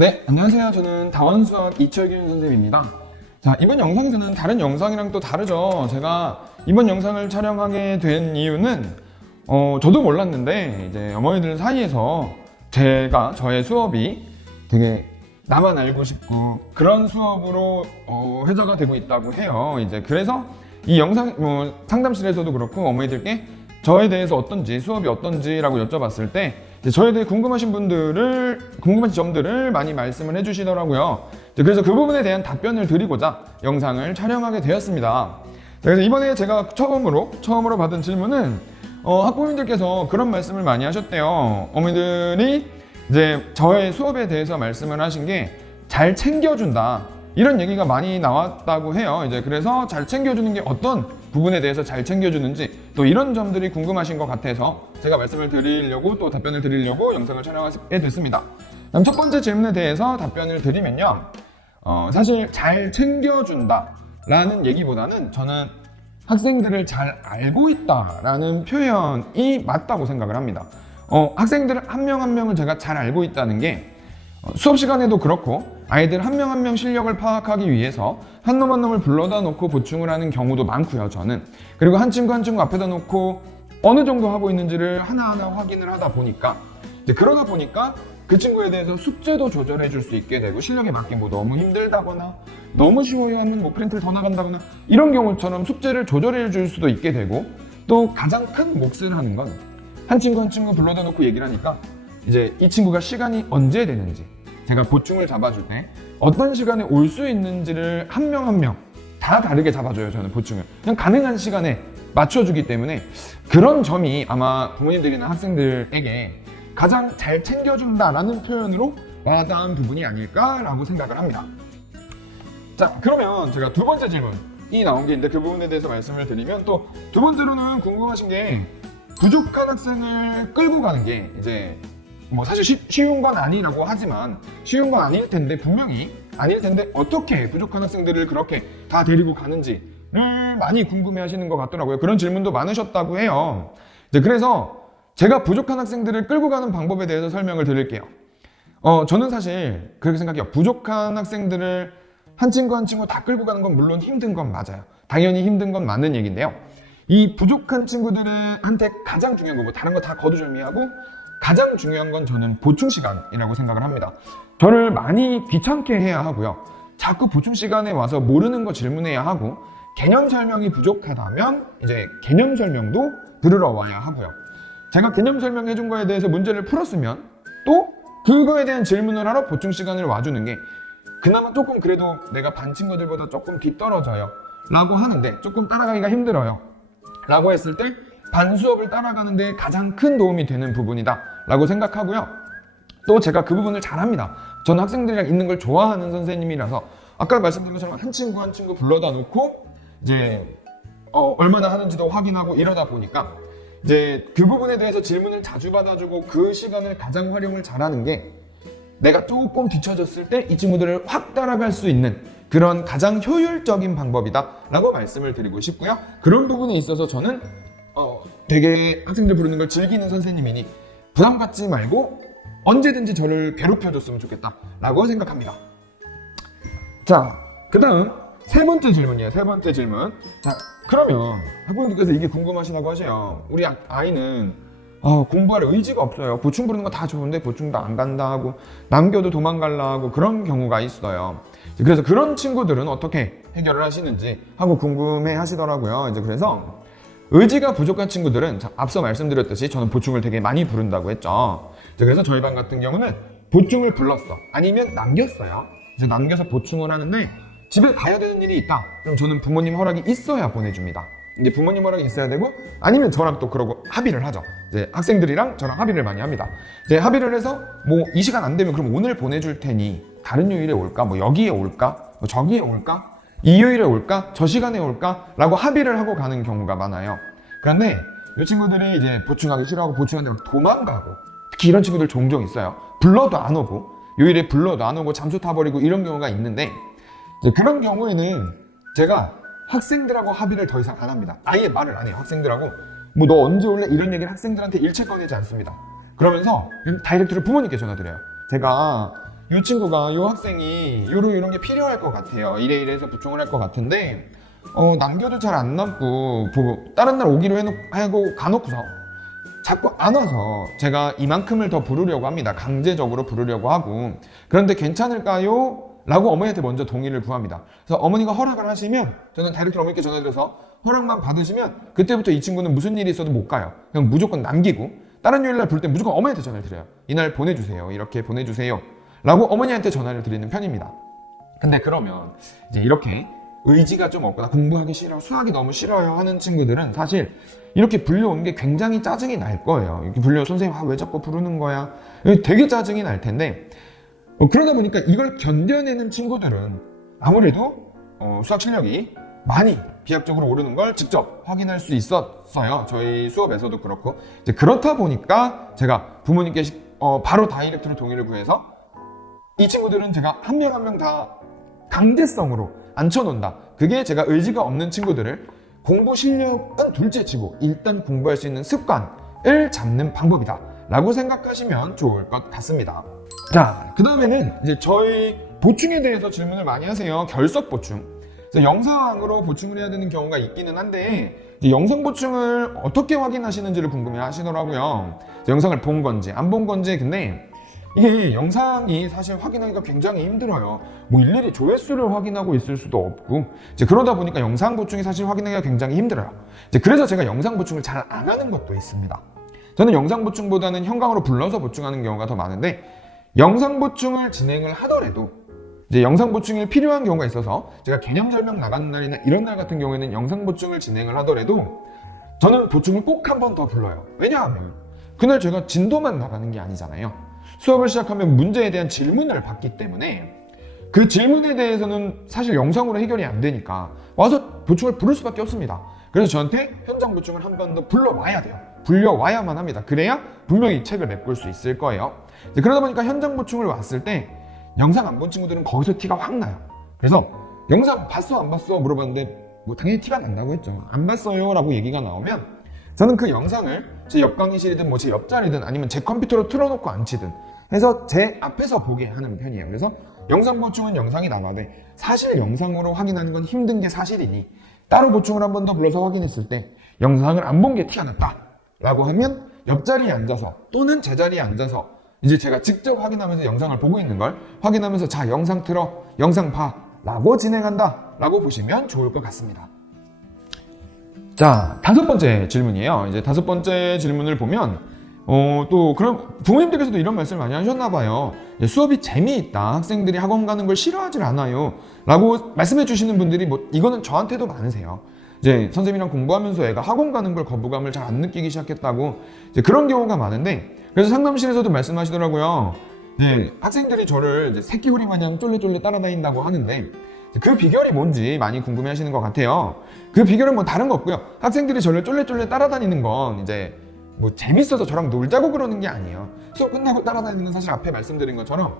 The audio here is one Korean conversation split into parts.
네, 안녕하세요. 저는 다원수학 이철균 선생님입니다. 자, 이번 영상에서는 다른 영상이랑 또 다르죠. 제가 이번 영상을 촬영하게 된 이유는 저도 몰랐는데 이제 어머니들 사이에서 저의 수업이 되게 나만 알고 싶고 그런 수업으로 회자가 되고 있다고 해요. 이제 그래서 이 영상 상담실에서도 그렇고 어머니들께 저에 대해서 어떤지, 수업이 어떤지라고 여쭤봤을 때 저에 대해 궁금하신 점들을 많이 말씀을 해주시더라고요. 그래서 그 부분에 대한 답변을 드리고자 영상을 촬영하게 되었습니다. 그래서 이번에 제가 처음으로 받은 질문은 학부모님들께서 그런 말씀을 많이 하셨대요. 어머니들이 이제 저의 수업에 대해서 말씀을 하신 게 잘 챙겨준다, 이런 얘기가 많이 나왔다고 해요. 이제 그래서 잘 챙겨주는 게 어떤 부분에 대해서 잘 챙겨주는지 또 이런 점들이 궁금하신 것 같아서 제가 말씀을 드리려고 또 답변을 드리려고 영상을 촬영하게 됐습니다. 그럼 첫 번째 질문에 대해서 답변을 드리면요. 사실 잘 챙겨준다 라는 얘기보다는 저는 학생들을 잘 알고 있다 라는 표현이 맞다고 생각을 합니다. 학생들 한 명 한 명을 제가 잘 알고 있다는 게 수업 시간에도 그렇고 아이들 한 명 한 명 실력을 파악하기 위해서 한 놈 한 놈을 불러다 놓고 보충을 하는 경우도 많고요, 저는. 그리고 한 친구 한 친구 앞에다 놓고 어느 정도 하고 있는지를 하나하나 확인을 하다 보니까 이제 그러다 보니까 그 친구에 대해서 숙제도 조절해 줄 수 있게 되고, 실력에 맞게 뭐 너무 힘들다거나 너무 쉬워요 하면 뭐 프린트를 더 나간다거나 이런 경우처럼 숙제를 조절해 줄 수도 있게 되고, 또 가장 큰 몫을 하는 건 한 친구 한 친구 불러다 놓고 얘기를 하니까 이제 이 친구가 시간이 언제 되는지, 제가 보충을 잡아줄 때 어떤 시간에 올 수 있는지를 한 명 한 명 다 다르게 잡아줘요. 저는 보충을 그냥 가능한 시간에 맞춰주기 때문에 그런 점이 아마 부모님들이나 학생들에게 가장 잘 챙겨준다라는 표현으로 와닿은 부분이 아닐까라고 생각을 합니다. 자, 그러면 제가 두 번째 질문이 나온 게 있는데 그 부분에 대해서 말씀을 드리면, 또 두 번째로는 궁금하신 게 부족한 학생을 끌고 가는 게 이제 뭐 사실 쉬운 건 아니라고 하지만 쉬운 건 아닐 텐데, 분명히 아닐 텐데 어떻게 부족한 학생들을 그렇게 다 데리고 가는지를 많이 궁금해 하시는 것 같더라고요. 그런 질문도 많으셨다고 해요. 이제 그래서 제가 부족한 학생들을 끌고 가는 방법에 대해서 설명을 드릴게요. 저는 사실 그렇게 생각해요. 부족한 학생들을 한 친구 한 친구 다 끌고 가는 건 물론 힘든 건 맞아요. 당연히 힘든 건 맞는 얘기인데요. 이 부족한 친구들한테 가장 중요한 거, 뭐 다른 거 다 거두절미하고 가장 중요한 건 저는 보충 시간이라고 생각을 합니다. 저를 많이 귀찮게 해야 하고요. 자꾸 보충 시간에 와서 모르는 거 질문해야 하고, 개념 설명이 부족하다면 이제 개념 설명도 들으러 와야 하고요. 제가 개념 설명해 준 거에 대해서 문제를 풀었으면 또 그거에 대한 질문을 하러 보충 시간을 와주는 게 그나마 조금 그래도 내가 반 친구들보다 조금 뒤떨어져요 라고 하는데, 조금 따라가기가 힘들어요 라고 했을 때 반 수업을 따라가는데 가장 큰 도움이 되는 부분이다 라고 생각하고요. 또 제가 그 부분을 잘합니다. 저는 학생들이랑 있는 걸 좋아하는 선생님이라서 아까 말씀드린 것처럼 한 친구 한 친구 불러다 놓고 이제 얼마나 하는지도 확인하고 이러다 보니까 이제 그 부분에 대해서 질문을 자주 받아주고 그 시간을 가장 활용을 잘하는 게 내가 조금 뒤처졌을 때 이 친구들을 확 따라갈 수 있는 그런 가장 효율적인 방법이다 라고 말씀을 드리고 싶고요. 그런 부분에 있어서 저는 되게 학생들 부르는 걸 즐기는 선생님이니 부담 갖지 말고 언제든지 저를 괴롭혀줬으면 좋겠다 라고 생각합니다. 자, 그 다음 세 번째 질문이에요. 세 번째 질문. 자, 그러면 학부모님께서 이게 궁금하시다고 하세요. 우리 아이는 공부할 의지가 없어요. 보충 부르는 거 다 좋은데 보충도 안 간다 하고 남겨도 도망갈라 하고 그런 경우가 있어요. 그래서 그런 친구들은 어떻게 해결을 하시는지 하고 궁금해 하시더라고요. 이제 그래서 의지가 부족한 친구들은 앞서 말씀드렸듯이 저는 보충을 되게 많이 부른다고 했죠. 그래서 저희 반 같은 경우는 보충을 불렀어, 아니면 남겼어요. 그래서 남겨서 보충을 하는데 집에 가야 되는 일이 있다. 그럼 저는 부모님 허락이 있어야 보내줍니다. 이제 부모님 허락이 있어야 되고, 아니면 저랑 또 그러고 합의를 하죠. 이제 학생들이랑 저랑 합의를 많이 합니다. 이제 합의를 해서 뭐 이 시간 안 되면 그럼 오늘 보내줄 테니 다른 요일에 올까? 뭐 여기에 올까? 뭐 저기에 올까? 이 요일에 올까? 저 시간에 올까? 라고 합의를 하고 가는 경우가 많아요. 그런데 이 친구들이 이제 보충하기 싫어하고 보충하는데 도망가고, 특히 이런 친구들 종종 있어요. 불러도 안 오고, 요일에 불러도 안 오고 잠수 타버리고 이런 경우가 있는데, 이제 그런 경우에는 제가 학생들하고 합의를 더 이상 안 합니다. 아예 말을 안 해요. 학생들하고 뭐 너 언제 올래? 이런 얘기를 학생들한테 일체 꺼내지 않습니다. 그러면서 다이렉트로 부모님께 전화드려요. 제가 이 친구가 이 학생이 요런 게 필요할 것 같아요. 이래서 부총을 할 것 같은데 남겨도 잘 안 남고 다른 날 오기로 하고 가놓고서 자꾸 안 와서 제가 이만큼을 더 부르려고 합니다. 강제적으로 부르려고 하고. 그런데 괜찮을까요? 라고 어머니한테 먼저 동의를 구합니다. 그래서 어머니가 허락을 하시면 저는 다이렉트 어머니께 전화드려서 허락만 받으시면 그때부터 이 친구는 무슨 일이 있어도 못 가요. 그냥 무조건 남기고 다른 요일날 부를 때 무조건 어머니한테 전화를 드려요. 이날 보내주세요. 이렇게 보내주세요. 라고 어머니한테 전화를 드리는 편입니다. 근데 그러면 이제 이렇게 의지가 좀 없거나 공부하기 싫어, 수학이 너무 싫어요 하는 친구들은 사실 이렇게 불려오는 게 굉장히 짜증이 날 거예요. 이렇게 불려 선생님 왜 자꾸 부르는 거야? 되게 짜증이 날 텐데 그러다 보니까 이걸 견뎌내는 친구들은 아무래도 수학 실력이 많이 비약적으로 오르는 걸 직접 확인할 수 있었어요. 저희 수업에서도 그렇고 이제 그렇다 보니까 제가 부모님께 바로 다이렉트로 동의를 구해서 이 친구들은 제가 한 명 한 명 다 강제성으로 앉혀놓는다. 그게 제가 의지가 없는 친구들을 공부 실력은 둘째치고 일단 공부할 수 있는 습관을 잡는 방법이다 라고 생각하시면 좋을 것 같습니다. 자, 그 다음에는 이제 저희 보충에 대해서 질문을 많이 하세요. 결석 보충. 그래서 영상으로 보충을 해야 되는 경우가 있기는 한데 영상 보충을 어떻게 확인하시는지를 궁금해 하시더라고요. 영상을 본 건지 안 본 건지. 근데 이게 영상이 사실 확인하기가 굉장히 힘들어요. 뭐 일일이 조회수를 확인하고 있을 수도 없고 이제 그러다 보니까 영상 보충이 사실 확인하기가 굉장히 힘들어요. 이제 그래서 제가 영상 보충을 잘 안 하는 것도 있습니다. 저는 영상 보충보다는 현강으로 불러서 보충하는 경우가 더 많은데 영상 보충을 진행을 하더라도 이제 영상 보충이 필요한 경우가 있어서 제가 개념 설명 나가는 날이나 이런 날 같은 경우에는 영상 보충을 진행을 하더라도 저는 보충을 꼭 한 번 더 불러요. 왜냐하면 그날 제가 진도만 나가는 게 아니잖아요. 수업을 시작하면 문제에 대한 질문을 받기 때문에 그 질문에 대해서는 사실 영상으로 해결이 안 되니까 와서 보충을 부를 수밖에 없습니다. 그래서 저한테 현장 보충을 한 번 더 불러와야 돼요. 불려와야만 합니다. 그래야 분명히 책을 메꿀 수 있을 거예요. 그러다 보니까 현장 보충을 왔을 때 영상 안 본 친구들은 거기서 티가 확 나요. 그래서 영상 봤어 안 봤어 물어봤는데 뭐 당연히 티가 난다고 했죠. 안 봤어요 라고 얘기가 나오면 저는 그 영상을 제 옆 강의실이든 뭐 제 옆자리든 아니면 제 컴퓨터로 틀어놓고 앉히든 해서 제 앞에서 보게 하는 편이에요. 그래서 영상 보충은 영상이 나가되 사실 영상으로 확인하는 건 힘든 게 사실이니 따로 보충을 한 번 더 불러서 확인했을 때 영상을 안 본 게 티가 났다 라고 하면 옆자리에 앉아서 또는 제자리에 앉아서 이제 제가 직접 확인하면서 영상을 보고 있는 걸 확인하면서 자 영상 틀어 영상 봐 라고 진행한다 라고 보시면 좋을 것 같습니다. 자, 5번째 질문이에요. 이제 5번째 질문을 보면 또 그럼 부모님들께서도 이런 말씀을 많이 하셨나 봐요. 수업이 재미있다. 학생들이 학원 가는 걸 싫어하질 않아요. 라고 말씀해 주시는 분들이 뭐 이거는 저한테도 많으세요. 이제 선생님이랑 공부하면서 애가 학원 가는 걸 거부감을 잘 안 느끼기 시작했다고 이제 그런 경우가 많은데 그래서 상담실에서도 말씀하시더라고요. 학생들이 저를 이제 새끼우리 마냥 쫄래쫄래 따라다닌다고 하는데 그 비결이 뭔지 많이 궁금해 하시는 것 같아요. 그 비결은 뭐 다른 거 없고요. 학생들이 저를 쫄래쫄래 따라다니는 건 이제 뭐 재밌어서 저랑 놀자고 그러는 게 아니에요. 수업 끝나고 따라다니는 건 사실 앞에 말씀드린 것처럼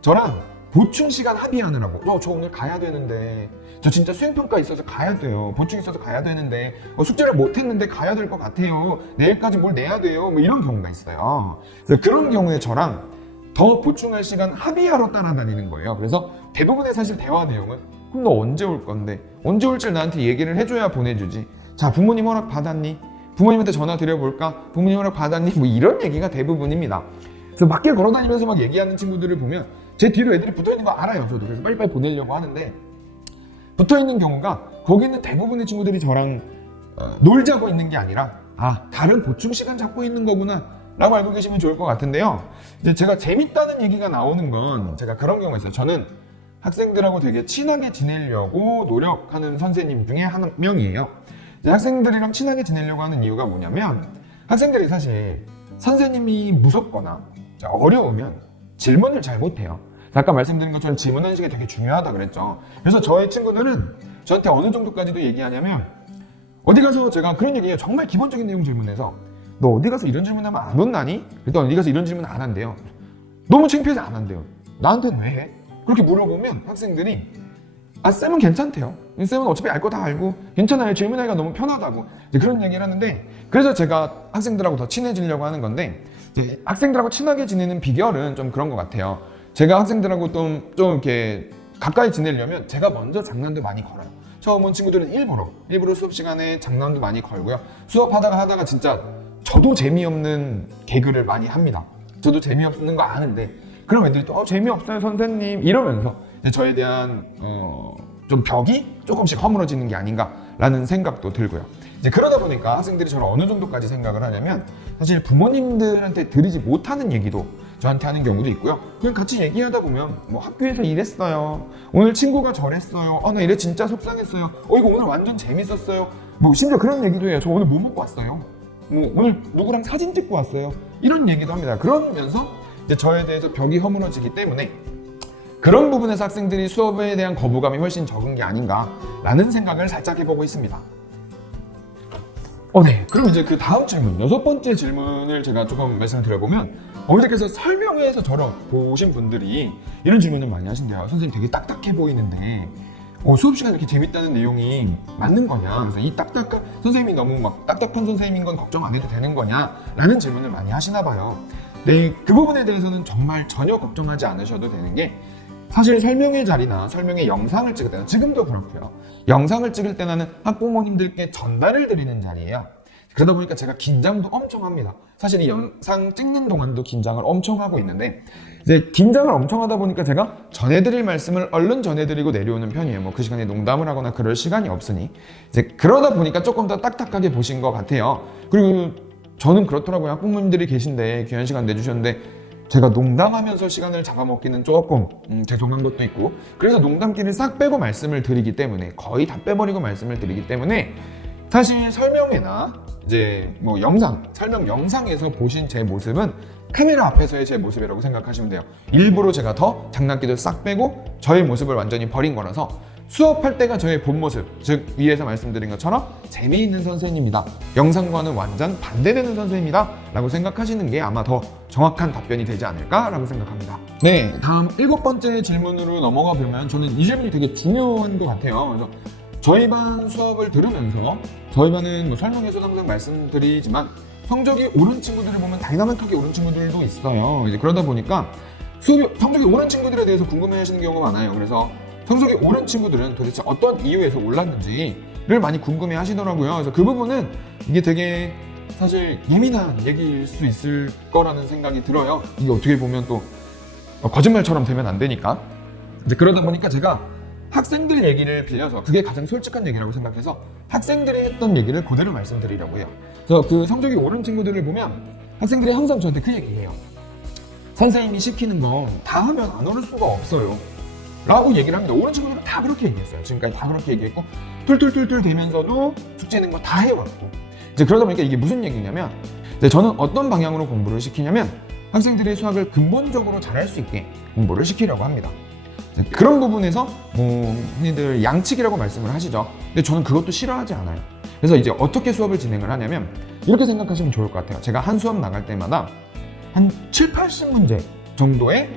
저랑 보충 시간 합의하느라고 저 오늘 가야 되는데 저 진짜 수행평가 있어서 가야 돼요. 보충 있어서 가야 되는데 숙제를 못했는데 가야 될 것 같아요. 내일까지 뭘 내야 돼요. 뭐 이런 경우가 있어요. 그래서 그런 경우에 저랑 더 보충할 시간 합의하러 따라다니는 거예요. 그래서 대부분의 사실 대화 내용은 그럼 너 언제 올 건데? 언제 올지 나한테 얘기를 해줘야 보내주지. 자, 부모님 허락 받았니? 부모님한테 전화 드려볼까? 부모님 허락 받았니? 뭐 이런 얘기가 대부분입니다. 그래서 밖에 걸어다니면서 막 얘기하는 친구들을 보면 제 뒤로 애들이 붙어있는 거 알아요. 저도. 그래서 빨리빨리 보내려고 하는데 붙어있는 경우가 거기는 대부분의 친구들이 저랑 놀자고 있는 게 아니라 다른 보충 시간 잡고 있는 거구나 라고 알고 계시면 좋을 것 같은데요. 이제 제가 재밌다는 얘기가 나오는 건 제가 그런 경우가 있어요. 저는 학생들하고 되게 친하게 지내려고 노력하는 선생님 중에 한 명이에요. 학생들이랑 친하게 지내려고 하는 이유가 뭐냐면 학생들이 사실 선생님이 무섭거나 어려우면 질문을 잘 못해요. 아까 말씀드린 것처럼 질문하는 시간이 되게 중요하다 그랬죠. 그래서 저의 친구들은 저한테 어느 정도까지도 얘기하냐면 어디 가서 제가 그런 얘기해요. 정말 기본적인 내용 질문해서 너 어디 가서 이런 질문하면 안 혼나니? 그랬더니 어디 가서 이런 질문 안 한대요. 너무 창피해서 안 한대요. 나한테는 왜 해? 그렇게 물어보면 학생들이 쌤은 괜찮대요. 쌤은 어차피 알 거 다 알고 괜찮아요. 질문하기가 너무 편하다고 이제 그런 얘기를 하는데 그래서 제가 학생들하고 더 친해지려고 하는 건데 이제 학생들하고 친하게 지내는 비결은 좀 그런 것 같아요. 제가 학생들하고 좀 이렇게 가까이 지내려면 제가 먼저 장난도 많이 걸어요. 처음 온 친구들은 일부러 수업 시간에 장난도 많이 걸고요. 수업하다가 진짜 저도 재미없는 개그를 많이 합니다. 저도 재미없는 거 아는데 그럼 애들이 또 재미없어요 선생님 이러면서 이제 저에 대한 좀 벽이 조금씩 허물어지는 게 아닌가라는 생각도 들고요. 이제 그러다 보니까 학생들이 저를 어느 정도까지 생각을 하냐면 사실 부모님들한테 드리지 못하는 얘기도 저한테 하는 경우도 있고요. 그냥 같이 얘기하다 보면 뭐 학교에서 이랬어요. 오늘 친구가 저랬어요. 나 이래 진짜 속상했어요. 이거 오늘 완전 재밌었어요. 뭐 심지어 그런 얘기도 해요. 저 오늘 뭐 먹고 왔어요. 뭐 오늘 누구랑 사진 찍고 왔어요. 이런 얘기도 합니다. 그러면서 이제 저에 대해서 벽이 허물어지기 때문에 그런 부분에서 학생들이 수업에 대한 거부감이 훨씬 적은 게 아닌가라는 생각을 살짝 해보고 있습니다. 네. 그럼 이제 그 다음 질문, 6번째 질문을 제가 조금 말씀을 드려보면 어머니께서 설명회에서 저를 보신 분들이 이런 질문을 많이 하신대요. 선생님 되게 딱딱해 보이는데 수업 시간에 이렇게 재밌다는 내용이 맞는 거냐? 그래서 이 선생님이 너무 막 딱딱한 선생님인 건 걱정 안 해도 되는 거냐? 라는 질문을 많이 하시나 봐요. 네, 그 부분에 대해서는 정말 전혀 걱정하지 않으셔도 되는 게 사실 설명회 자리나 설명회 영상을 찍을 때는 지금도 그렇고요. 영상을 찍을 때는 학부모님들께 전달을 드리는 자리예요. 그러다 보니까 제가 긴장도 엄청 합니다. 사실 이 영상 찍는 동안도 긴장을 엄청 하고 있는데 이제 긴장을 엄청 하다 보니까 제가 전해드릴 말씀을 얼른 전해드리고 내려오는 편이에요. 뭐 그 시간에 농담을 하거나 그럴 시간이 없으니 이제 그러다 보니까 조금 더 딱딱하게 보신 것 같아요. 그리고 저는 그렇더라고요. 학부모님들이 계신데 귀한 시간 내주셨는데 제가 농담하면서 시간을 잡아먹기는 조금 죄송한 것도 있고 그래서 농담기를 싹 빼고 말씀을 드리기 때문에 거의 다 빼버리고 말씀을 드리기 때문에 사실 설명회나 이제 뭐 설명 영상에서 보신 제 모습은 카메라 앞에서의 제 모습이라고 생각하시면 돼요. 일부러 제가 더 장난기도 싹 빼고 저의 모습을 완전히 버린 거라서 수업할 때가 저의 본 모습, 즉 위에서 말씀드린 것처럼 재미있는 선생님이다. 영상과는 완전 반대되는 선생님이다 라고 생각하시는 게 아마 더 정확한 답변이 되지 않을까라고 생각합니다. 네, 다음 7번째 질문으로 넘어가 보면 저는 이 질문이 되게 중요한 것 같아요. 그래서 저희 반 수업을 들으면서 저희 반은 뭐 설명회에서도 항상 말씀드리지만 성적이 오른 친구들을 보면 다이나믹하게 오른 친구들도 있어요. 이제 그러다 보니까 성적이 오른 친구들에 대해서 궁금해하시는 경우가 많아요. 그래서 성적이 오른 친구들은 도대체 어떤 이유에서 올랐는지를 많이 궁금해 하시더라고요. 그래서 그 부분은 이게 되게 사실 예민한 얘기일 수 있을 거라는 생각이 들어요. 이게 어떻게 보면 또 거짓말처럼 되면 안 되니까. 이제 그러다 보니까 제가 학생들 얘기를 빌려서 그게 가장 솔직한 얘기라고 생각해서 학생들이 했던 얘기를 그대로 말씀드리려고 해요. 그래서 그 성적이 오른 친구들을 보면 학생들이 항상 저한테 그 얘기해요. 선생님이 시키는 거 다 하면 안 오를 수가 없어요. 라고 얘기를 합니다. 오른 친구들은 다 그렇게 얘기했어요. 지금까지 다 그렇게 얘기했고 툴툴툴툴 되면서도 숙제 는 거 다 해왔고 이제 그러다 보니까 이게 무슨 얘기냐면 이제 저는 어떤 방향으로 공부를 시키냐면 학생들의 수학을 근본적으로 잘할 수 있게 공부를 시키려고 합니다. 그런 부분에서 흔히들 양측이라고 말씀을 하시죠. 근데 저는 그것도 싫어하지 않아요. 그래서 이제 어떻게 수업을 진행을 하냐면 이렇게 생각하시면 좋을 것 같아요. 제가 한 수업 나갈 때마다 한 7, 80문제 정도의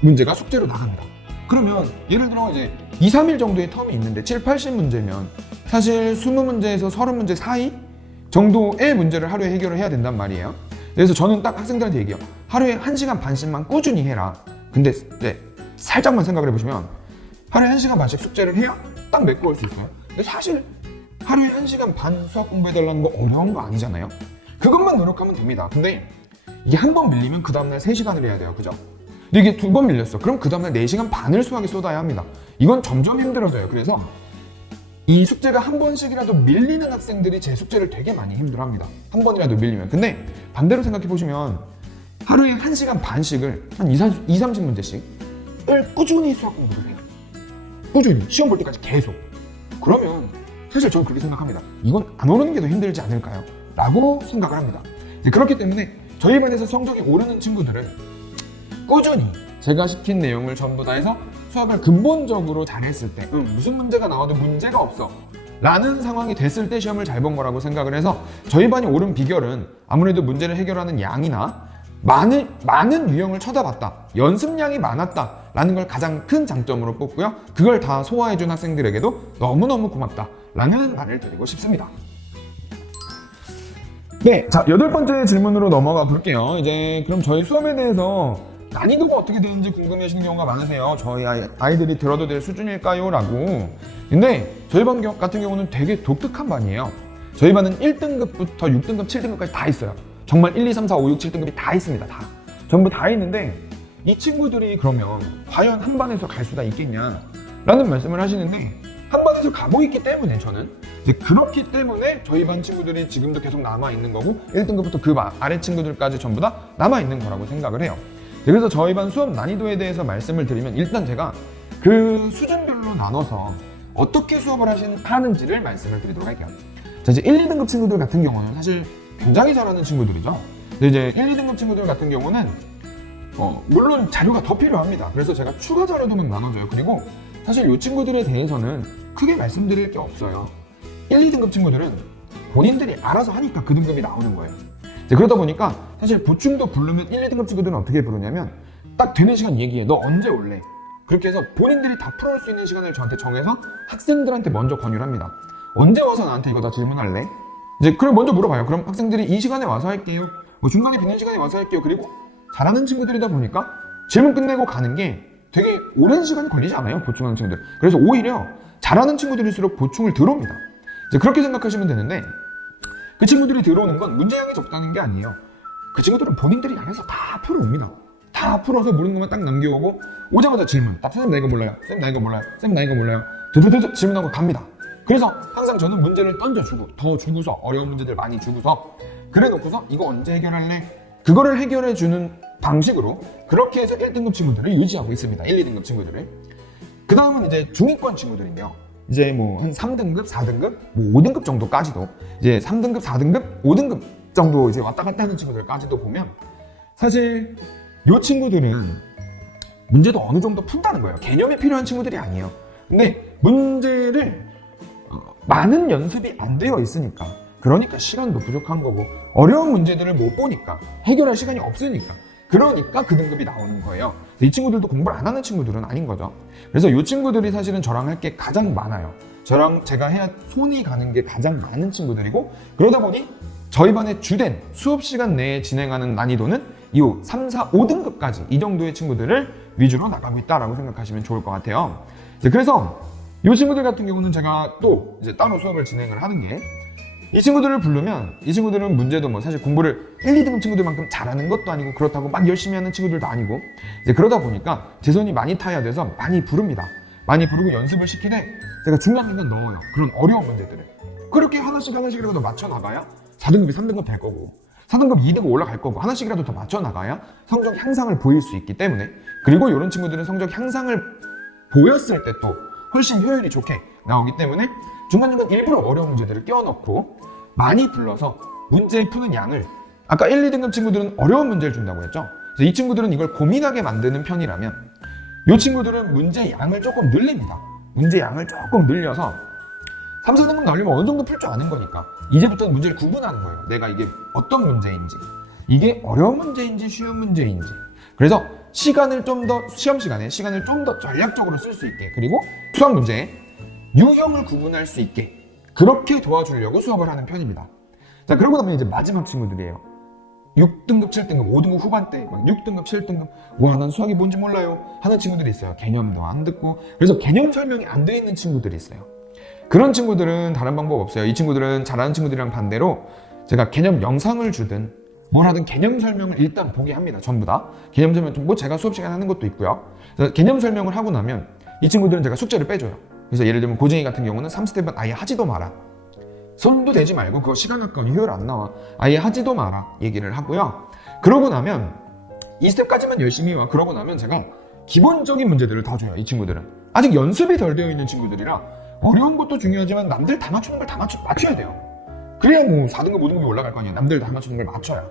문제가 숙제로 나갑니다. 그러면 예를 들어 이제 2, 3일 정도의 텀이 있는데 7, 80문제면 사실 20문제에서 30문제 사이 정도의 문제를 하루에 해결을 해야 된단 말이에요. 그래서 저는 딱 학생들한테 얘기해요. 하루에 1시간 반씩만 꾸준히 해라. 근데 살짝만 생각을 해보시면 하루에 1시간 반씩 숙제를 해야 딱 메꿔올 수 있어요. 근데 사실 하루에 1시간 반 수학 공부해달라는 거 어려운 거 아니잖아요. 그것만 노력하면 됩니다. 근데 이게 한 번 밀리면 그 다음날 3시간을 해야 돼요. 그죠? 근데 이게 2번 밀렸어. 그럼 그 다음날 4시간 반을 수학에 쏟아야 합니다. 이건 점점 힘들어져요. 그래서 이 숙제가 한 번씩이라도 밀리는 학생들이 제 숙제를 되게 많이 힘들어합니다. 한 번이라도 밀리면. 근데 반대로 생각해보시면 하루에 1시간 반씩을 한 30문제씩 꾸준히 수학 공부를 해요. 꾸준히 시험 볼 때까지 계속. 그러면 사실 저는 그렇게 생각합니다. 이건 안 오르는 게 더 힘들지 않을까요? 라고 생각을 합니다. 그렇기 때문에 저희 반에서 성적이 오르는 친구들은 꾸준히 제가 시킨 내용을 전부 다 해서 수학을 근본적으로 잘했을 때 무슨 문제가 나와도 문제가 없어 라는 상황이 됐을 때 시험을 잘 본 거라고 생각을 해서 저희 반이 오른 비결은 아무래도 문제를 해결하는 양이나 많은 유형을 쳐다봤다, 연습량이 많았다 라는 걸 가장 큰 장점으로 뽑고요. 그걸 다 소화해준 학생들에게도 너무너무 고맙다 라는 말을 드리고 싶습니다. 네, 자 8번째 질문으로 넘어가 볼게요. 이제 그럼 저희 수업에 대해서 난이도가 어떻게 되는지 궁금해하시는 경우가 많으세요. 저희 아이들이 들어도 될 수준일까요? 라고. 근데 저희 반 같은 경우는 되게 독특한 반이에요. 저희 반은 1등급부터 6등급, 7등급까지 다 있어요. 정말 1, 2, 3, 4, 5, 6, 7등급이 다 있습니다. 다. 전부 다 있는데 이 친구들이 그러면 과연 한 반에서 갈 수가 있겠냐 라는 말씀을 하시는데 한 반에서 가고 있기 때문에 저는 이제 그렇기 때문에 저희 반 친구들이 지금도 계속 남아있는 거고 1등급부터 그 아래 친구들까지 전부 다 남아있는 거라고 생각을 해요. 그래서 저희 반 수업 난이도에 대해서 말씀을 드리면 일단 제가 그 수준별로 나눠서 어떻게 수업을 하는지를 말씀을 드리도록 할게요. 자, 이제 1, 2등급 친구들 같은 경우는 사실 굉장히 잘하는 친구들이죠. 근데 이제 1, 2등급 친구들 같은 경우는 물론 자료가 더 필요합니다. 그래서 제가 추가 자료도 막 나눠줘요. 그리고 사실 이 친구들에 대해서는 크게 말씀드릴 게 없어요. 1, 2등급 친구들은 본인들이 알아서 하니까 그 등급이 나오는 거예요. 이제 그러다 보니까 사실 보충도 부르면 1, 2등급 친구들은 어떻게 부르냐면 딱 되는 시간 얘기해. 너 언제 올래? 그렇게 해서 본인들이 다 풀어올 수 있는 시간을 저한테 정해서 학생들한테 먼저 권유를 합니다. 언제 와서 나한테 이거 다 질문할래? 이제 그럼 먼저 물어봐요. 그럼 학생들이 이 시간에 와서 할게요. 뭐 중간에 비는 시간에 와서 할게요. 그리고 잘하는 친구들이다 보니까 질문 끝내고 가는 게 되게 오랜 시간이 걸리지 않아요. 보충하는 친구들. 그래서 오히려 잘하는 친구들일수록 보충을 들어옵니다. 이제 그렇게 생각하시면 되는데 그 친구들이 들어오는 건 문제량이 적다는 게 아니에요. 그 친구들은 본인들이 알아서 다 풀어옵니다. 다 풀어서 모르는 것만 딱 남겨오고 오자마자 질문. 딱 선생님 나 이거 몰라요. 선생님 나 이거 몰라요. 선생님 나 이거 몰라요. 드드드드 질문하고 갑니다. 그래서 항상 저는 문제를 던져주고 더 주고서 어려운 문제들 많이 주고서 그래 놓고서 이거 언제 해결할래? 그거를 해결해 주는 방식으로 그렇게 해서 1등급 친구들을 유지하고 있습니다. 1, 2등급 친구들을. 그 다음은 이제 중위권 친구들인데요. 이제 뭐 한 3등급, 4등급, 뭐 5등급 정도까지도 이제 3등급, 4등급, 5등급 정도 이제 왔다 갔다 하는 친구들까지도 보면 사실 이 친구들은 문제도 어느 정도 푼다는 거예요. 개념이 필요한 친구들이 아니에요. 근데 문제를 많은 연습이 안 되어 있으니까 그러니까 시간도 부족한 거고 어려운 문제들을 못 보니까 해결할 시간이 없으니까 그러니까 그 등급이 나오는 거예요. 이 친구들도 공부를 안 하는 친구들은 아닌 거죠. 그래서 이 친구들이 사실은 저랑 할 게 가장 많아요. 저랑 제가 해야 손이 가는 게 가장 많은 친구들이고 그러다 보니 저희 반의 주된 수업 시간 내에 진행하는 난이도는 이 3, 4, 5등급까지 이 정도의 친구들을 위주로 나가고 있다라고 생각하시면 좋을 것 같아요. 그래서 이 친구들 같은 경우는 제가 또 이제 따로 수업을 진행을 하는 게 이 친구들을 부르면 이 친구들은 문제도 뭐 사실 공부를 1, 2등급 친구들만큼 잘하는 것도 아니고 그렇다고 막 열심히 하는 친구들도 아니고 이제 그러다 보니까 제 손이 많이 타야 돼서 많이 부릅니다. 많이 부르고 연습을 시키되 제가 중간중간 넣어요. 그런 어려운 문제들을. 그렇게 하나씩이라도 맞춰 나가야 4등급이 3등급 될 거고 4등급 2등급 올라갈 거고 하나씩이라도 더 맞춰 나가야 성적 향상을 보일 수 있기 때문에 그리고 이런 친구들은 성적 향상을 보였을 때 또 훨씬 효율이 좋게 나오기 때문에 중간중간 일부러 어려운 문제들을 끼워넣고 많이 풀러서 문제 푸는 양을 아까 1, 2등급 친구들은 어려운 문제를 준다고 했죠. 그래서 이 친구들은 이걸 고민하게 만드는 편이라면 이 친구들은 문제 양을 조금 늘립니다. 문제 양을 조금 늘려서 3, 4등급 나오려면 어느 정도 풀 줄 아는 거니까 이제부터는 문제를 구분하는 거예요. 내가 이게 어떤 문제인지 이게 어려운 문제인지 쉬운 문제인지 그래서 시간을 좀 더 시험 시간에 시간을 좀 더 전략적으로 쓸 수 있게 그리고 수학 문제에 유형을 구분할 수 있게 그렇게 도와주려고 수업을 하는 편입니다. 자, 그러고 나면 이제 마지막 친구들이에요. 6등급, 7등급, 5등급 후반대, 막 6등급, 7등급, 와, 난 수학이 뭔지 몰라요 하는 친구들이 있어요. 개념도 안 듣고 그래서 개념 설명이 안 돼 있는 친구들이 있어요. 그런 친구들은 다른 방법 없어요. 이 친구들은 잘하는 친구들이랑 반대로 제가 개념 영상을 주든 뭘 하든 개념 설명을 일단 보게 합니다. 전부 다. 개념 설명 뭐 제가 수업 시간에 하는 것도 있고요. 그래서 개념 설명을 하고 나면 이 친구들은 제가 숙제를 빼줘요. 그래서 예를 들면 고쟁이 같은 경우는 3스텝은 아예 하지도 마라. 손도 대지 말고 그거 시간 아까운 효율 안 나와. 아예 하지도 마라 얘기를 하고요. 그러고 나면 2스텝까지만 열심히 와. 그러고 나면 제가 기본적인 문제들을 다 줘요. 이 친구들은. 아직 연습이 덜 되어 있는 친구들이라 어려운 것도 중요하지만 남들 다 맞추는 걸 다 맞춰야 돼요. 그래야 뭐 4등급, 5등급이 올라갈 거 아니에요. 남들 다 맞추는 걸 맞춰야.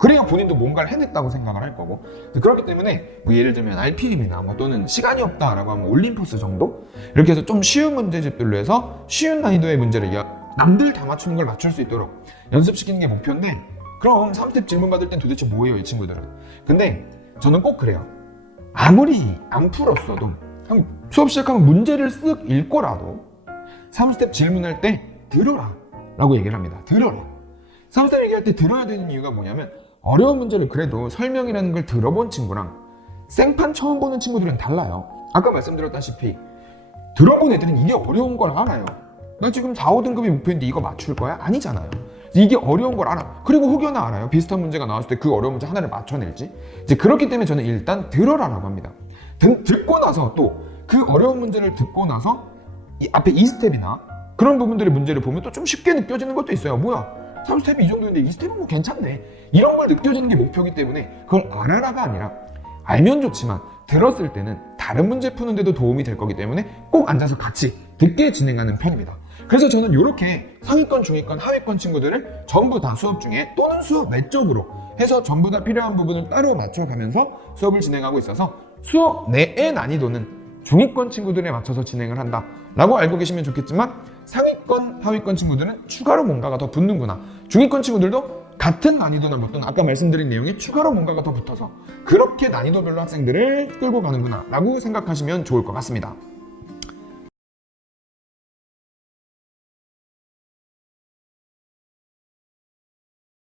그래야 본인도 뭔가를 해냈다고 생각을 할 거고. 그렇기 때문에 뭐 예를 들면 RPM이나 뭐 또는 시간이 없다라고 하면 올림포스 정도? 이렇게 해서 좀 쉬운 문제집들로 해서 쉬운 난이도의 문제를 남들 다 맞추는 걸 맞출 수 있도록 연습시키는 게 목표인데 그럼 3스텝 질문 받을 땐 도대체 뭐예요, 이 친구들은? 근데 저는 꼭 그래요. 아무리 안 풀었어도 수업 시작하면 문제를 쓱 읽고라도 3스텝 질문할 때 들어라 라고 얘기를 합니다. 들어라. 3스텝 얘기할 때 들어야 되는 이유가 뭐냐면 어려운 문제를 그래도 설명이라는 걸 들어본 친구랑 생판 처음 보는 친구들은 달라요. 아까 말씀드렸다시피 들어본 애들은 이게 어려운 걸 알아요. 나 지금 4, 5등급이 목표인데 이거 맞출 거야? 아니잖아요. 이게 어려운 걸 알아. 그리고 혹여나 알아요. 비슷한 문제가 나왔을 때 그 어려운 문제 하나를 맞춰낼지. 이제 그렇기 때문에 저는 일단 들어라라고 합니다. 듣고 나서 또 그 어려운 문제를 듣고 나서 이 앞에 2스텝이나 그런 부분들의 문제를 보면 또 좀 쉽게 느껴지는 것도 있어요. 뭐야? 3스텝이 이 정도인데 2스텝은 뭐 괜찮네. 이런 걸 느껴지는 게 목표이기 때문에 그걸 알아라가 아니라 알면 좋지만 들었을 때는 다른 문제 푸는데도 도움이 될 거기 때문에 꼭 앉아서 같이 듣게 진행하는 편입니다. 그래서 저는 이렇게 상위권, 중위권, 하위권 친구들을 전부 다 수업 중에 또는 수업 외적으로 해서 전부 다 필요한 부분을 따로 맞춰가면서 수업을 진행하고 있어서 수업 내의 난이도는 중위권 친구들에 맞춰서 진행을 한다 라고 알고 계시면 좋겠지만 상위권, 하위권 친구들은 추가로 뭔가가 더 붙는구나. 중위권 친구들도 같은 난이도나 어떤 아까 말씀드린 내용에 추가로 뭔가가 더 붙어서 그렇게 난이도별로 학생들을 끌고 가는구나 라고 생각하시면 좋을 것 같습니다.